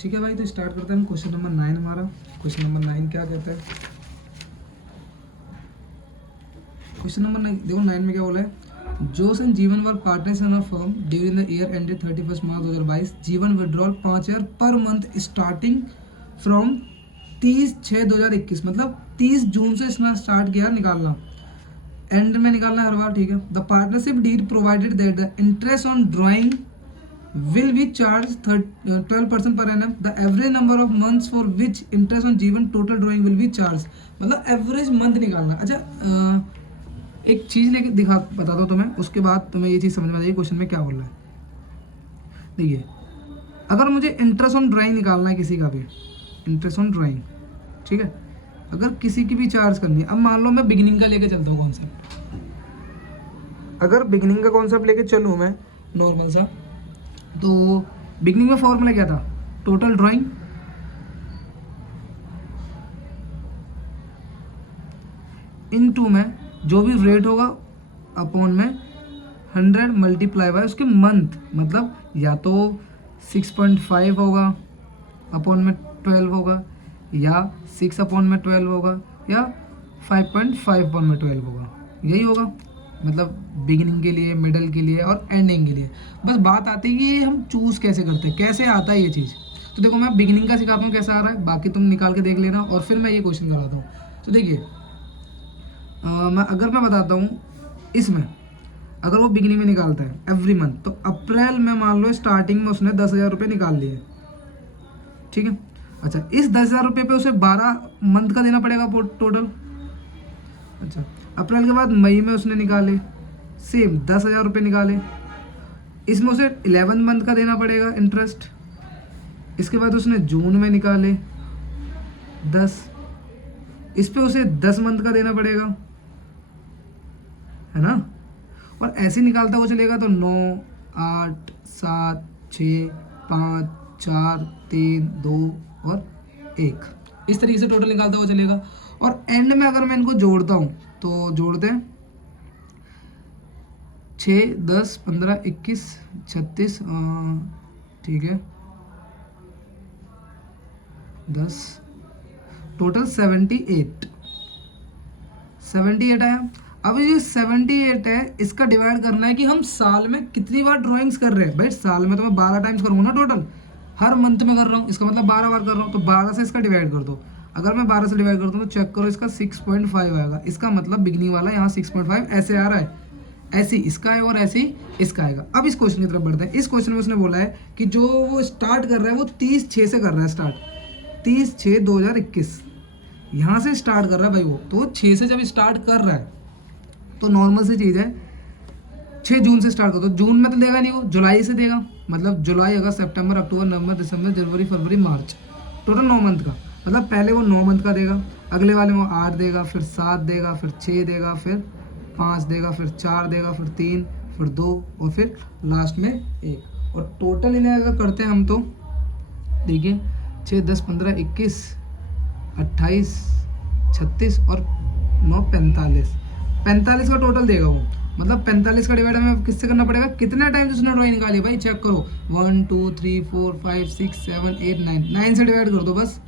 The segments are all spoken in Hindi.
ठीक है भाई, तो स्टार्ट करते हैं हम क्वेश्चन नंबर 9 हमारा। क्वेश्चन नंबर 9 क्या कहता है? क्वेश्चन नंबर 9 देखो, 9 में क्या बोला है? जोश एंड जीवन वर partners in a firm during the year ended 31 मार्च 2022। जीवन withdrawal 5,000 per month starting from 30/6/2021, मतलब 30 जून से इसने स्टार्ट किया निकालना, एंड में निकालना हर बार। ठीक है, the partnership deed provided that the interest on drawing will be charged 12% per annum. The average number of months for which interest on जीवन total drawing will be charged, मतलब एवरेज मंथ निकालना। अच्छा, एक चीज़ लेके बता दो तुम्हें, उसके बाद तुम्हें ये चीज़ समझ में आ जाएगी क्वेश्चन में क्या बोल रहा है। देखिए, अगर मुझे इंटरेस्ट ऑन ड्राइंग निकालना है किसी का भी, इंटरेस्ट ऑन ड्राइंग, ठीक है, अगर किसी की भी चार्ज करनी है, अब मान लो मैं बिगिनिंग का लेके चलता हूँ कॉन्सेप्ट। अगर बिगिनिंग का कॉन्सेप्ट लेके चलूँ मैं नॉर्मल सा, तो बिगनिंग में फॉर्मूला क्या था? टोटल ड्राइंग इनटू में जो भी रेट होगा अपॉन में 100 मल्टीप्लाई बाय उसके मंथ, मतलब या तो 6.5 होगा अपॉन में 12 होगा, या 6 अपॉन में 12 होगा, या 5.5 अपॉन में 12 होगा। यही होगा, मतलब बिगिनिंग के लिए, मिडल के लिए और एंडिंग के लिए। बस बात आती है कि हम चूज़ कैसे करते हैं, कैसे आता है ये चीज़। तो देखो, मैं बिगिनिंग का सिखाता हूँ कैसा आ रहा है, बाकी तुम निकाल के देख लेना, और फिर मैं ये क्वेश्चन कराता हूँ। तो देखिए, मैं बताता हूँ, इसमें अगर वो बिगिनिंग में निकालता है एवरी मंथ, तो अप्रैल में मान लो स्टार्टिंग में उसने 10,000 रुपये निकाल लिए, ठीक है। अच्छा, इस 10,000 रुपये पे उसे 12 मंथ का देना पड़ेगा टोटल। अच्छा, अप्रैल के बाद मई में उसने निकाले सेम 10,000 रुपये निकाले, इसमें उसे 11 मंथ का देना पड़ेगा इंटरेस्ट। इसके बाद उसने जून में निकाले 10, इस पे उसे 10 मंथ का देना पड़ेगा, है ना। और ऐसे निकालता हुआ चलेगा तो 9, 8, 7, 6, 5, 4, 3, 2 और 1, इस तरीके से टोटल निकालता हुआ चलेगा। और एंड में अगर मैं इनको जोड़ता हूँ तो जोड़ते हैं 6, 10, 15, 21, 36, ठीक है, 10, टोटल 78 आया। अब ये 78 है, इसका डिवाइड करना है कि हम साल में कितनी बार ड्राइंग्स कर रहे हैं। भाई साल में तो मैं 12 टाइम्स करूँगा ना टोटल, हर मंथ में कर रहा हूँ, इसका मतलब 12 बार कर रहा हूँ, तो 12 से इसका डिवाइड कर दो। अगर मैं 12 से डिवाइड करता हूँ तो चेक करो, इसका 6.5 आएगा। इसका मतलब बिगनिंग वाला यहाँ 6.5 ऐसे आ रहा है, ऐसे इसका आएगा और ऐसे ही इसका आएगा। अब इस क्वेश्चन की तरफ बढ़ते हैं। इस क्वेश्चन में उसने बोला है कि जो वो स्टार्ट कर रहा है वो 30/6 से कर रहा है स्टार्ट, 30/6/2021 यहाँ से स्टार्ट कर रहा है भाई वो। तो 6 से जब स्टार्ट कर रहा है तो नॉर्मल सी चीज़ है, 6 जून से स्टार्ट कर दो, जून में तो देगा नहीं वो, जुलाई से देगा, मतलब जुलाई, अगस्त, सितंबर, अक्टूबर, नवंबर, दिसंबर, जनवरी, फरवरी, मार्च, टोटल 9 मंथ का। मतलब पहले वो 9 मंथ का देगा, अगले वाले में वो 8 देगा, फिर 7 देगा, फिर 6 देगा, फिर 5 देगा, फिर 4 देगा, फिर 3, फिर 2 और फिर लास्ट में 1। और टोटल इन्हें अगर करते हैं हम तो देखिए 6, 10, 15, 21, 28, 36 और 9, 45 का टोटल देगा वो। मतलब 45 का डिवाइड हमें किससे करना पड़ेगा, कितने टाइम उसने ड्राइंग निकाली भाई चेक करो, 1, 2, 3, 4, 5, 6, 7, 8, 9 से डिवाइड कर दो, बस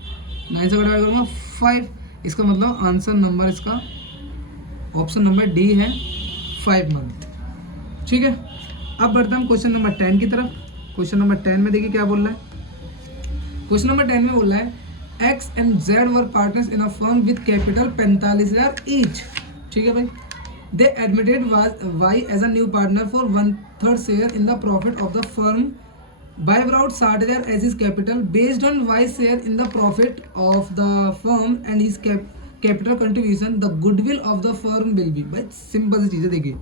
9 से डिवाइड करूँगा 5। इसका मतलब आंसर नंबर इसका ऑप्शन नंबर डी है 5 मंथ। ठीक है, अब बढ़ते हैं हम क्वेश्चन नंबर 10 की तरफ। क्वेश्चन नंबर 10 में देखिए क्या बोल रहा है। क्वेश्चन नंबर 10 में बोल रहा है X and Z were partners in a firm with capital 45,000 each. ठीक है भाई, they admitted Y as a new partner for 1/3 share in the profit of the firm. Y brought 60,000 as his capital. Based on Y's share in the profit of the firm and his capital contribution, the goodwill of the firm will be। भाई सिंपल सी चीज़ है, देखिए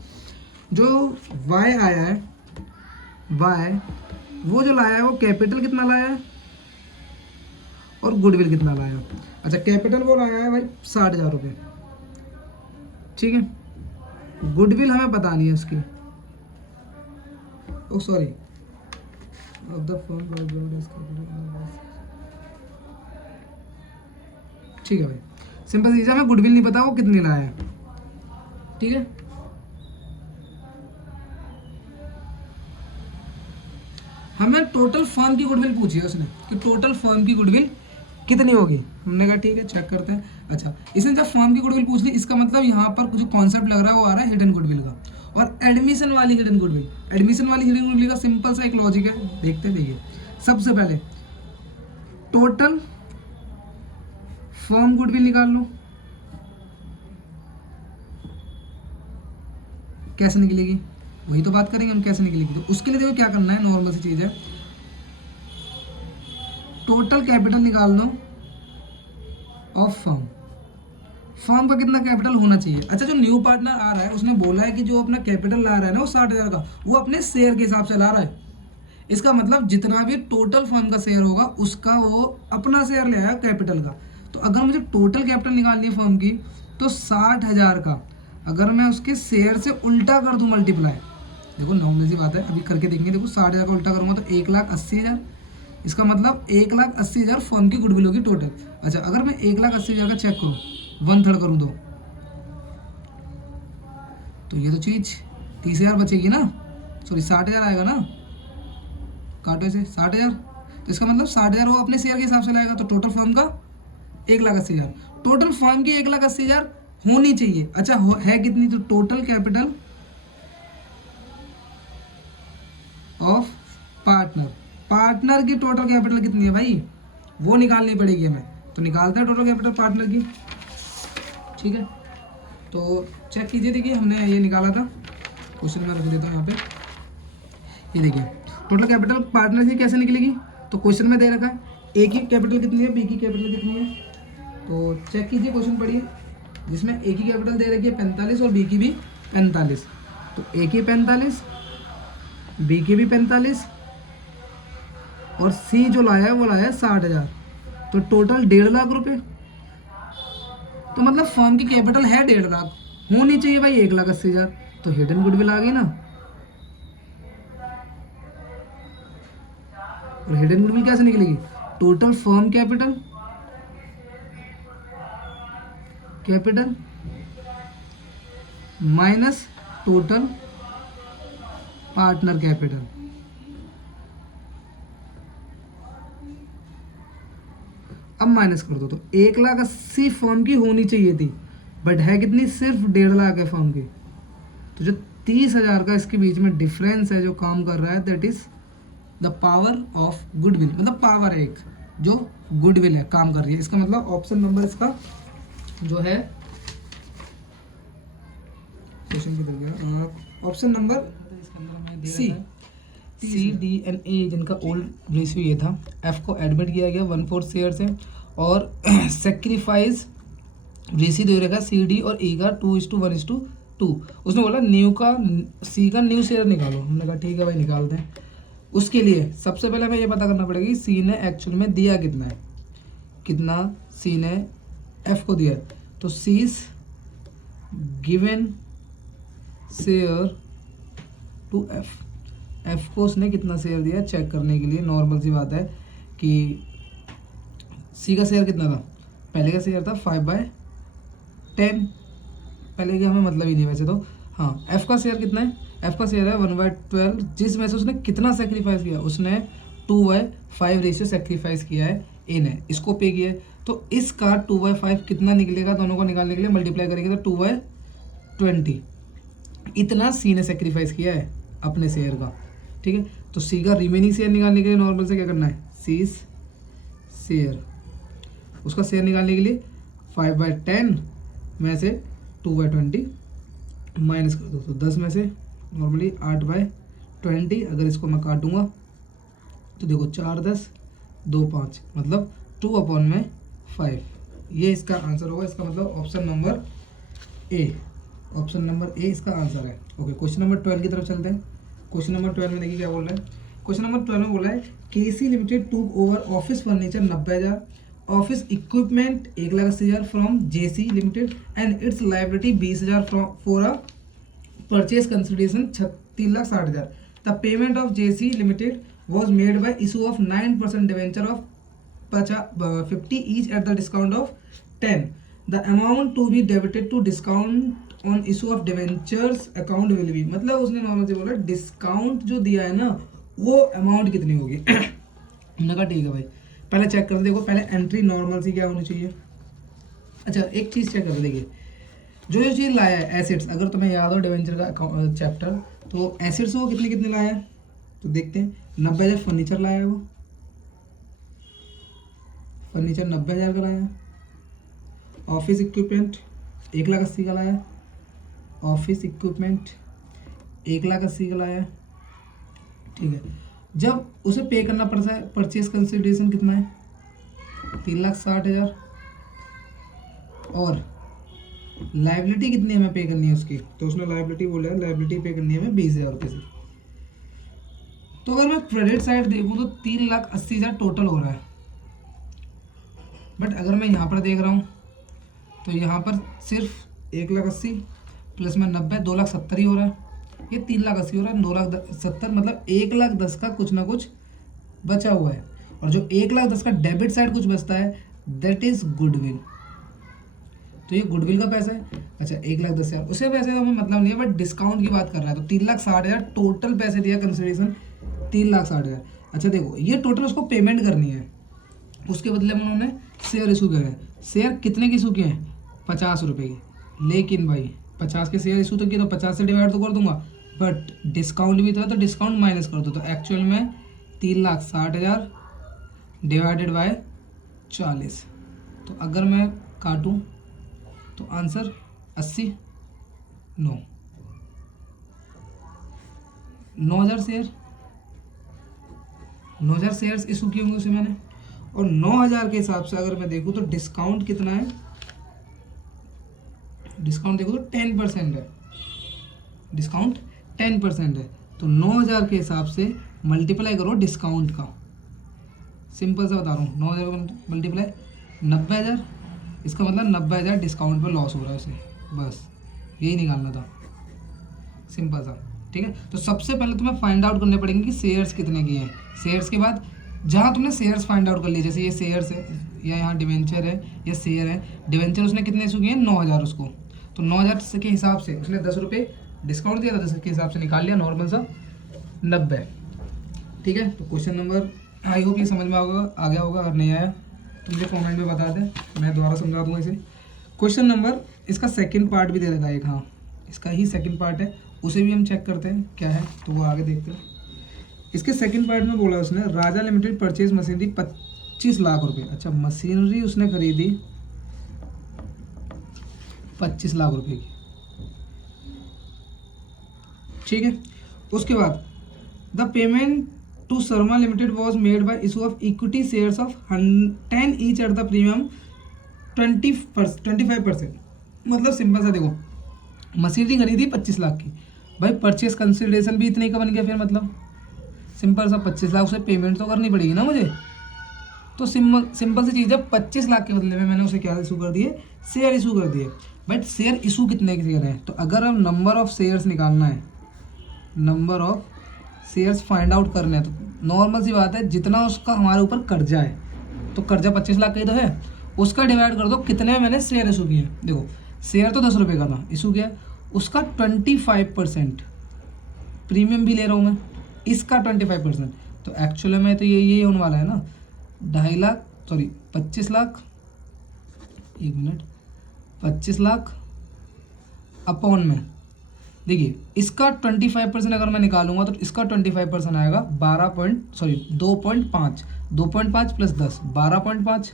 जो Y आया है, Y वो जो लाया है वो कैपिटल कितना लाया है और गुडविल कितना लाया। अच्छा, कैपिटल वो लाया है भाई 60,000 रुपये, ठीक है। गुडविल हमें पता नहीं है उसकी, ओ सॉरी, ऑफ द फर्म, ठीक है भाई, सिंपल चीज़ है, हमें गुडविल नहीं पता वो कितनी लाया है, ठीक है। हमें टोटल फर्म की गुडविल पूछी है उसने कि टोटल फर्म की गुडविल कितनी होगी। हमने कहा ठीक है चेक करते हैं। अच्छा, इसने जब फर्म की गुडविल पूछ ली, इसका मतलब यहाँ पर जो कॉन्सेप्ट लग रहा है वो आ रहा है हिडन गुडविल का। और एडमिशन वाली हिडन गुडविल, एडमिशन वाली हिडन गुडविल का सिंपल सा एक लॉजिक है, देखते हैं। देखिए सबसे पहले टोटल फर्म गुडविल निकाल लो, कैसे निकलेगी वही तो बात करेंगे हम, कैसे निकलेगी। तो उसके लिए देखो क्या करना है, नॉर्मल सी चीज़ है, टोटल कैपिटल निकाल लो ऑफ फर्म। फर्म का कितना कैपिटल होना चाहिए। अच्छा, जो न्यू पार्टनर आ रहा है उसने बोला है कि जो अपना कैपिटल ला रहा है ना वो 60,000 का, वो अपने शेयर के हिसाब से ला रहा है। इसका मतलब जितना भी टोटल फर्म का शेयर होगा उसका वो अपना शेयर ले आया कैपिटल का। तो अगर मुझे टोटल कैपिटल निकालनी है फर्म की, तो 60,000 का अगर मैं उसके शेयर से उल्टा कर दूं मल्टीप्लाई, देखो नॉर्मल सी बात है, अभी करके देखेंगे। देखो 60,000 का उल्टा करूँगा तो 1,80,000, इसका मतलब 1,80,000 फर्म की गुडविल होगी टोटल। अच्छा, अगर मैं 1,80,000 का चेक करूँ, 1/3 करूँ तो ये तो चीज़ 30,000 बचेगी ना, सॉरी 60,000 आएगा ना, काटो इसे 60,000। तो इसका मतलब 60,000 वो अपने शेयर के हिसाब से लाएगा। तो टोटल फर्म का 1,80,000, टोटल फर्म की 1,80,000 होनी चाहिए। अच्छा है कितनी, तो total capital of partner, partner की टोटल कैपिटल कितनी है भाई, वो निकालनी पड़ेगी हमें। तो निकालते हैं टोटल कैपिटल पार्टनर की, ठीक है। तो चेक कीजिए, देखिए हमने ये निकाला था, क्वेश्चन में रख देता हूँ यहाँ पे। ये देखिए टोटल कैपिटल पार्टनर की कैसे निकलेगी, तो क्वेश्चन में दे रखा है ए की कैपिटल कितनी है, बी की कैपिटल कितनी है। तो चेक कीजिए, क्वेश्चन पढ़िए, जिसमें ए की कैपिटल दे रखी है 45 और बी की भी 45। तो ए की 45, बी की भी 45 और सी जो लाया है वो लाया है 60,000। तो टोटल 1.5 लाख रुपए। तो मतलब फर्म की कैपिटल है 1.5 लाख, होनी चाहिए भाई 1,80,000। तो हिडन गुडविल आ गई ना। और हिडन गुडविल कैसे निकलेगी, total firm capital minus total partner capital. अब माइनस कर दो, तो 1,80,000 फर्म की होनी चाहिए थी, बट है कितनी, सिर्फ 1.5 लाख है फर्म की। तो जो 30,000 का इसके बीच में डिफरेंस है जो काम कर रहा है, that is the power of goodwill. मतलब पावर है एक जो गुडविल है काम कर रही है। इसका मतलब ऑप्शन नंबर इसका जो है, क्वेश्चन किधर गया, option number C D and A, जिनका ओल्ड रेशियो ये था। एफ को एडमिट किया गया 1/4 शेयर से, और सेक्रीफाइस रेशियो दे रखा सी डी और ई का 2:1:2। उसने बोला न्यू का, सी का न्यू शेयर निकालो। हमने कहा ठीक है भाई निकालते हैं। उसके लिए सबसे पहले हमें ये पता करना पड़ेगा कि सी ने एक्चुअल में दिया कितना है, कितना सी ने एफ को दिया है। तो C's given share to F, F को उसने कितना शेयर दिया चेक करने के लिए नॉर्मल सी बात है कि सी का शेयर कितना था, पहले का शेयर था 5/10, पहले का हमें मतलब ही नहीं वैसे तो। हाँ, एफ का शेयर कितना है, एफ का शेयर है 1/12, जिसमें से उसने कितना सेक्रीफाइस किया, उसने 2/5 रेशियो सेक्रीफाइस किया है, ए ने इसको पे किया है। तो इसका 2/5 कितना निकलेगा, दोनों को निकालने के लिए मल्टीप्लाई करेंगे तो 2/20, इतना सी ने सेक्रीफाइस किया है अपने शेयर का, ठीक है। तो सी का रिमेनिंग शेयर निकालने के लिए नॉर्मल से क्या करना है, सी शेयर, उसका शेयर निकालने के लिए 5/10 में से 2/20 माइनस कर दो, तो 10 में से नॉर्मली 8/20। अगर इसको मैं काटूंगा तो देखो 4 10 2 5, मतलब 2/5। ये इसका आंसर होगा। इसका मतलब option number A, option number A इसका आंसर है। ओके, क्वेश्चन नंबर 12 की तरफ चलते हैं। क्वेश्चन नंबर 12 में देखिए क्या बोल रहा है। क्वेश्चन नंबर 12 में बोला है KC limited took over office furniture 90,000, office equipment 1,80,000 from JC limited and its liability 20,000 for a purchase consideration 3,60,000। The payment of JC limited was made by issue of 9% debenture of 50 each at the discount of 10। The amount to be debited to discount on issue of debentures account will be. मतलब उसने नॉर्मल से बोला डिस्काउंट जो दिया है ना वो अमाउंट कितनी होगी। हमने कहा ठीक है भाई, पहले चेक कर देखो, पहले एंट्री नॉर्मल सी क्या होनी चाहिए। अच्छा एक चीज़ चेक कर देखिए, जो जो चीज़ लाया है एसिड्स, अगर तुम्हें याद हो डिवेंचर का चैप्टर, तो एसिड्स वो कितने कितने लाया है, तो देखते हैं 90,000 फर्नीचर लाया है, वो फर्नीचर 90,000 का लाया है। ऑफिस इक्विपमेंट 1,80,000 का लाया है, ऑफिस इक्विपमेंट 1,80,000 का लाया है, ठीक है। जब उसे पे करना पड़ता है, परचेज कंसिडरेशन कितना है, 3,60,000, और लाइबिलिटी कितनी हमें पे करनी है उसकी, तो उसने लाइबिलिटी बोला है, लाइबिलिटी पे करनी है हमें 20,000 रुपये से। तो अगर मैं क्रेडिट साइड देखूँ तो 3,80,000 टोटल हो रहा है, बट अगर मैं यहाँ पर देख रहा हूँ तो यहाँ पर सिर्फ 1,80,000 प्लस में 90, 2,70,000 ही हो रहा है, ये 3,80,000 हो रहा है, 2,70,000 मतलब 1,10,000 का कुछ ना कुछ बचा हुआ है, और जो 1,10,000 का डेबिट साइड कुछ बचता है दैट इज गुडविल, तो ये गुडविल का पैसा है। अच्छा 1,10,000 उसे पैसे का हमें मतलब नहीं है, बट डिस्काउंट की बात कर रहा है, तो 3,60,000 टोटल पैसे दिया कंसिडरेशन 3,60,000। अच्छा देखो ये टोटल उसको पेमेंट करनी है, उसके बदले में उन्होंने शेयर इशू करे हैं। शेयर कितने की इशू किए हैं, 50 रुपये की, लेकिन भाई 50 के शेयर इशू तो किए तो 50 से डिवाइड तो कर दूंगा, बट डिस्काउंट भी तो है तो डिस्काउंट माइनस कर दो, तो एक्चुअल में 3,60,000 डिवाइडेड बाय 40, तो अगर मैं काटूँ तो आंसर 80, 9,000 शेयर, 9,000 शेयर्स इशू किए होंगे उसे मैंने, और 9,000 के हिसाब से अगर मैं देखूँ तो डिस्काउंट कितना है, डिस्काउंट देखो तो 10% है, डिस्काउंट 10% है, तो 9,000 के हिसाब से मल्टीप्लाई करो डिस्काउंट का, सिंपल सा बता रहा हूँ, 9,000 का मल्टीप्लाई 90,000, इसका मतलब 90,000 डिस्काउंट पर लॉस हो रहा है उसे, बस यही निकालना था, सिंपल सा, ठीक है। तो सबसे पहले तुम्हें फाइंड आउट करने पड़ेंगे कि शेयर्स कितने की हैं, शेयर्स के बाद जहाँ तुमने शेयर्स फाइंड आउट कर लिए, जैसे ये शेयर्स है या यहाँ डिवेंचर है या शेयर है, डिवेंचर उसने कितने इशू किए हैं 9,000 उसको, तो 9,000 के हिसाब से उसने 10 रुपये डिस्काउंट दिया था, 10 के हिसाब से निकाल लिया नॉर्मल सा 90, ठीक है। तो क्वेश्चन नंबर आई होप ये समझ में आ गया होगा, अगर नहीं आया तो मुझे कॉमेंट में बता दें, मैं दोबारा समझा दूँगा इसे। क्वेश्चन नंबर इसका सेकेंड पार्ट भी दे देगा एक, हाँ इसका ही सेकेंड पार्ट है, उसे भी हम चेक करते हैं क्या है, तो वो आगे देखते हैं। इसके सेकंड पार्ट में बोला उसने राजा लिमिटेड परचेज मशीनरी 25 लाख रुपए। अच्छा मशीनरी उसने खरीदी 25 लाख रुपए की, ठीक है। उसके बाद the payment to Sharma limited was made by issue of equity shares of 10 each at the premium 25%, मतलब सिंपल सा देखो, मशीनरी खरीदी 25 लाख की, भाई परचेज कंसिडरेशन भी इतने का बन गया, फिर मतलब सिंपल सा 25 लाख उसे पेमेंट तो करनी पड़ेगी ना मुझे, तो सिंपल सी चीज़ है, 25 लाख के बदले में मैंने उसे क्या इशू कर दिए, शेयर इशू कर दिए। बट शेयर इशू कितने के शेयर हैं, तो अगर हम नंबर ऑफ शेयर्स निकालना है, number of shares find out करने हैं, तो नॉर्मल सी बात है जितना उसका हमारे ऊपर कर्जा है, तो कर्जा 25 लाख का ही तो है, उसका डिवाइड कर दो कितने में मैंने शेयर इशू किए। देखो शेयर तो 10 रुपये का था, इशू किया उसका 25% प्रीमियम भी ले रहा हूँ मैं, इसका 25%, तो एक्चुअली में तो ये होने वाला है ना 2.5 लाख, सॉरी 25 लाख, एक मिनट, 25 लाख अपॉन में, देखिए इसका 25% अगर मैं निकालूंगा तो इसका 25% आएगा 2.5 प्लस 10 12.5,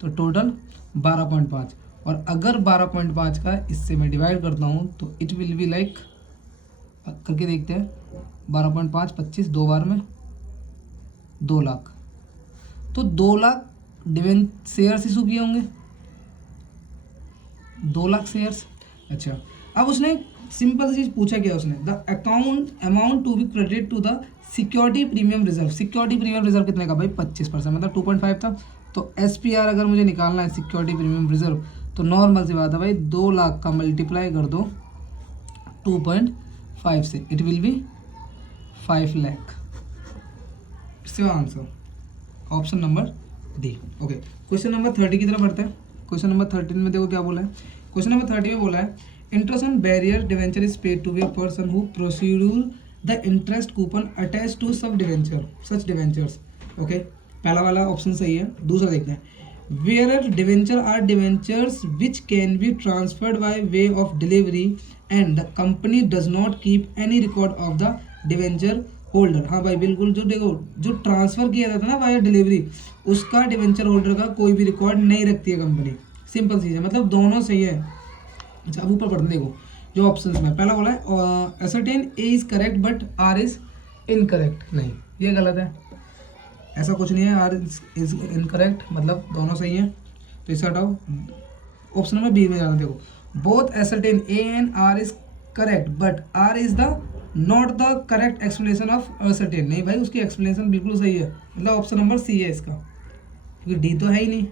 तो टोटल 12.5, और अगर 12.5 का इससे मैं डिवाइड करता हूँ तो इट विल बी लाइक, करके देखते हैं, 12.5 25 दो बार में 2 लाख, तो 2 लाख डिवेंचर शेयर्स इशू किए होंगे, 2 लाख शेयर्स। अच्छा अब उसने सिंपल सी चीज़ पूछा क्या उसने, the amount to be credit to the security premium reserve, security premium reserve कितने का भाई 25%, मतलब 2.5 था, तो SPR अगर मुझे निकालना है सिक्योरिटी प्रीमियम रिजर्व, तो नॉर्मल सी बात है भाई 2 लाख का मल्टीप्लाई कर दो 2.5 से, इट विल बी 5 लाख, इससे answer option number D. Okay question number 30 की तरफ बढ़ते हैं। क्वेश्चन नंबर 13 में देखो क्या बोला है, क्वेश्चन नंबर 30 में बोला है interest on bearer debenture is paid to be a person who procedure the interest coupon attach to sub debenture such debentures. Okay, पहला वाला ऑप्शन सही है। दूसरा देखते हैं, where debenture are debentures which can be transferred by way of delivery and the company does not keep any record of the debenture holder. हाँ भाई बिल्कुल, जो देखो जो ट्रांसफर किया जाता है ना वाया डिलीवरी, उसका डिवेंचर होल्डर का कोई भी रिकॉर्ड नहीं रखती है कंपनी। सिंपल चीज़ है, मतलब दोनों सही है। अच्छा, अब ऊपर पढ़ते देखो जो ऑप्शंस में पहला बोला है assertion A is correct but R is incorrect. नहीं, ये गलत है, ऐसा कुछ नहीं है। आर इज इनकरेक्ट, मतलब दोनों सही है, तो इसे हटाओ। ऑप्शन नंबर बी में जाना, देखो both assertion A and R is correct but R is the not the correct explanation of assertion. नहीं भाई, उसकी एक्सप्लेनेशन बिल्कुल सही है, मतलब ऑप्शन नंबर सी है इसका, क्योंकि डी तो है ही नहीं।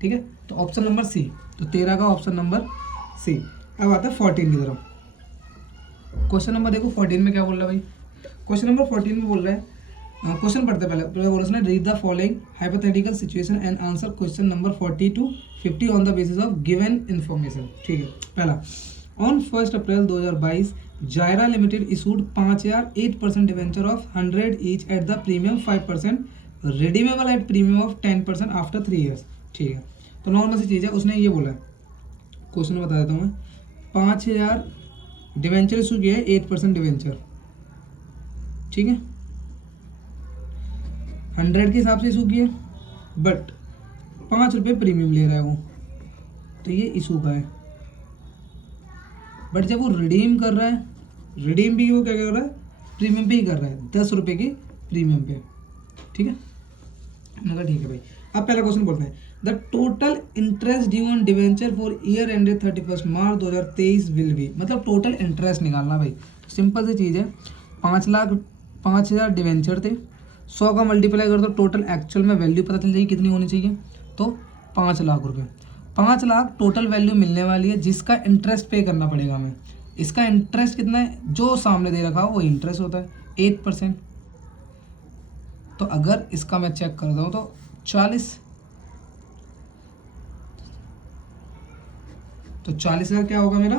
ठीक है, तो ऑप्शन नंबर सी, तो 13 का ऑप्शन नंबर सी। अब आता है 14 की तरफ। क्वेश्चन नंबर देखो 14 में क्या बोल रहा है भाई। क्वेश्चन नंबर 14 में बोल रहा है, क्वेश्चन पढ़ते पहले बोल रहा है, read the following hypothetical situation and answer question number 40 to 50 on the basis of given information. ठीक है, पहला, on 1 April 2022 Zaira limited issued 5000 8% debenture of 100 each at the premium 5%, redeemable at premium of 10% after 3 years. ठीक है, तो नॉर्मल सी चीज़ है। उसने ये बोला है, क्वेश्चन बता देता हूँ मैं, 5000 डिवेंचर इशू किया है, 8% डिवेंचर। ठीक है, 100 के हिसाब से इशू किया, बट 5 रुपये प्रीमियम ले रहा है वो, तो ये इशू का है। बट जब वो रिडीम कर रहा है, रिडीम भी वो क्या कर रहा है, प्रीमियम पे ही कर रहा है, 10 रुपये की प्रीमियम पे। ठीक है, मगर ठीक है भाई। अब पहला क्वेश्चन बोलते हैं, the total interest due on debenture for year ended 31 March 2023 will be, मतलब टोटल इंटरेस्ट निकालना भाई। सिंपल सी चीज़ है, 5,00,000 डिवेंचर थे, 100 का मल्टीप्लाई कर दो, टोटल एक्चुअल में वैल्यू पता चल जाएगी कितनी होनी चाहिए, तो 5 लाख रुपये। 5 लाख टोटल वैल्यू मिलने वाली है, जिसका इंटरेस्ट पे करना पड़ेगा हमें। इसका इंटरेस्ट कितना है, जो सामने दे रखा हो वो इंटरेस्ट होता है 8%। तो अगर इसका मैं चेक कर दूँ तो 40, तो 40,000 क्या होगा मेरा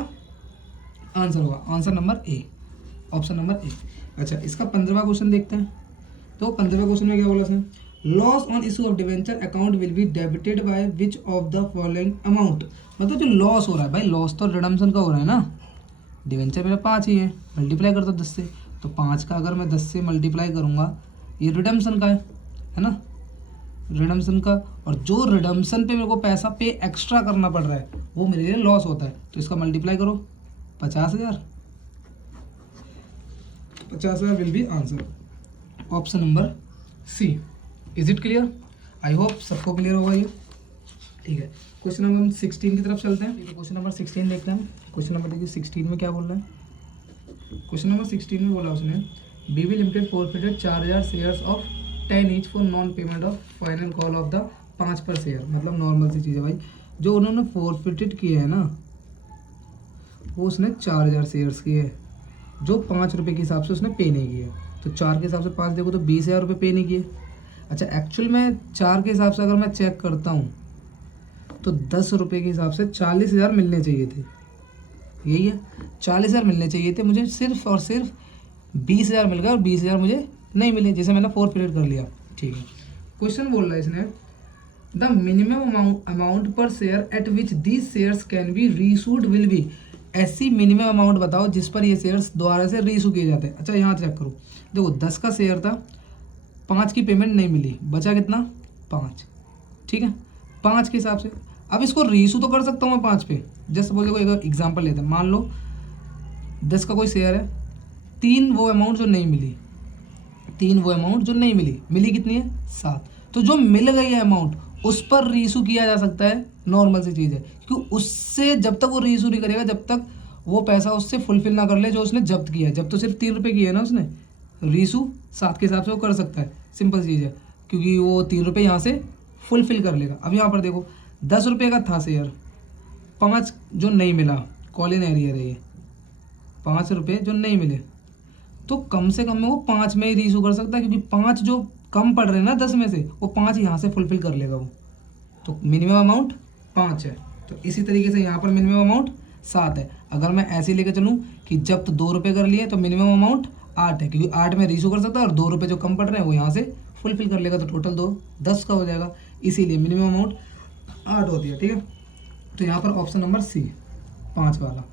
आंसर, होगा answer number A, option number A. अच्छा, इसका 15वां क्वेश्चन देखते हैं। तो 15वें क्वेश्चन में क्या बोला इसने, loss on issue of debenture account will be debited by which of the following amount. मतलब जो लॉस हो रहा है भाई, लॉस तो रिडम्पशन का हो रहा है ना, डिवेंचर मेरा 5 ही है, मल्टीप्लाई कर दो 10 से, तो 5 का अगर मैं 10 से मल्टीप्लाई करूँगा, ये रिडम्पशन का है ना, रिडम्पशन का। और जो रिडम्पशन पे मेरे को पैसा पे एक्स्ट्रा करना पड़ रहा है, वो मेरे लिए लॉस होता है, तो इसका मल्टीप्लाई करो 50,000, 50,000 will be answer, option number C. Is it clear? I hope सबको क्लियर होगा ये। ठीक है, क्वेश्चन नंबर 16 की तरफ चलते हैं। क्वेश्चन नंबर 16 देखते हैं। क्वेश्चन नंबर देखिए 16 में क्या बोल रहा है। क्वेश्चन नंबर 16 में बोला उसने, BB limited forfeited 4,000 shares of 10 each for non payment of final call of the 5 per share. मतलब नॉर्मल सी चीज़ है भाई, जो उन्होंने फॉरफिटेड किया है ना, वो उसने 4,000 शेयर्स किए हैं, जो 5 रुपये के हिसाब से उसने पे नहीं किया। तो 4 के हिसाब से 5 देखो तो 20,000 रुपये पे नहीं किए। अच्छा, एक्चुअल में 4 के हिसाब से अगर मैं चेक करता हूँ तो 10 रुपये के हिसाब से 40,000 मिलने चाहिए थे। यही है, 40,000 मिलने चाहिए थे मुझे, सिर्फ और सिर्फ 20,000 मिल गया और 20,000 मुझे नहीं मिले, जैसे मैंने फॉरफिटेड कर लिया। ठीक है, क्वेश्चन बोल रहा है इसने, the minimum amount per share at which these shares can be reissued will be. ऐसी मिनिमम अमाउंट बताओ जिस पर ये शेयर्स दोबारा से रीइशू किए जाते हैं। अच्छा, यहाँ चेक करो, देखो 10 का शेयर था, 5 की पेमेंट नहीं मिली, बचा कितना 5। ठीक है, 5 के हिसाब से अब इसको रीइशू तो कर सकता हूँ मैं 5 पे। जस्ट बोल देखो, एक एग्जाम्पल लेते हैं, मान लो 10 का कोई शेयर है, 3 वो अमाउंट जो नहीं मिली, 3 वो अमाउंट जो नहीं मिली, मिली कितनी है 7। तो जो मिल गई है अमाउंट, उस पर रीइशू किया जा सकता है, नॉर्मल सी चीज़ है, क्योंकि उससे जब तक वो रीइशू नहीं करेगा, जब तक वो पैसा उससे फुलफिल ना कर ले जो उसने जब्त किया है। जब तो सिर्फ 3 रुपये की है ना उसने, रीइशू 7 के हिसाब से वो कर सकता है, सिंपल चीज़ है, क्योंकि वो 3 रुपये यहाँ से फुलफिल कर लेगा। अब यहाँ पर देखो 10 रुपये का था शेयर, 5 जो नहीं मिला, कॉलिन एरियर है ये, 5 रुपये जो नहीं मिले, तो कम से कम में वो 5 में ही रीइशू कर सकता है, क्योंकि 5 जो कम पड़ रहे हैं ना 10 में से, वो 5 यहाँ से फुलफिल कर लेगा वो। तो मिनिमम अमाउंट 5 है, तो इसी तरीके से यहाँ पर मिनिमम अमाउंट 7 है। अगर मैं ऐसे लेकर चलूँ कि जब तो 2 रुपये कर लिए तो मिनिमम अमाउंट 8 है, क्योंकि 8 में रीशो कर सकता है और 2 रुपये जो कम पड़ रहे हैं वो यहाँ से फुलफिल कर लेगा, तो टोटल 2 10 का हो जाएगा, इसीलिए मिनिमम अमाउंट 8 होती है। ठीक है, तो यहाँ पर ऑप्शन नंबर सी 5 वाला।